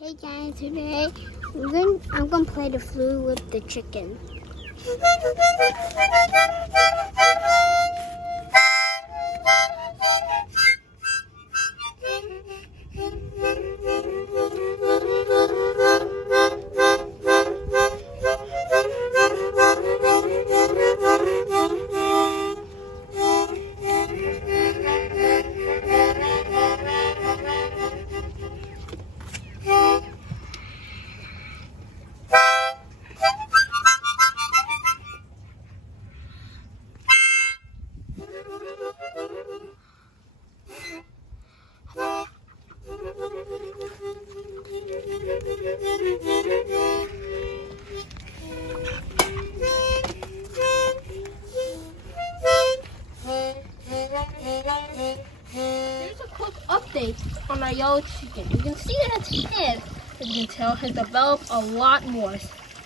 Hey guys, today I'm gonna play the flute with the chicken. Here's a quick update on our yellow chicken. You can see that its head, as you can tell, has developed a lot more.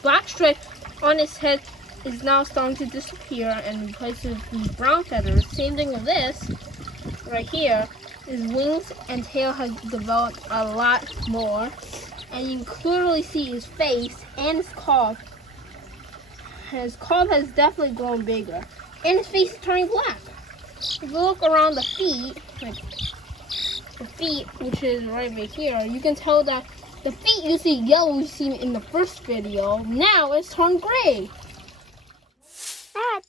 Black stripe on its head is now starting to disappear and replaced with these brown feathers. Same thing with this right here. His wings and tail has developed a lot more, and you can clearly see his face and his cough. His cough has definitely grown bigger, and his face is turning black. If you look around the feet, like the feet, which is right here, you can tell that the feet you see yellow, you see in the first video. Now it's turned gray. Ah,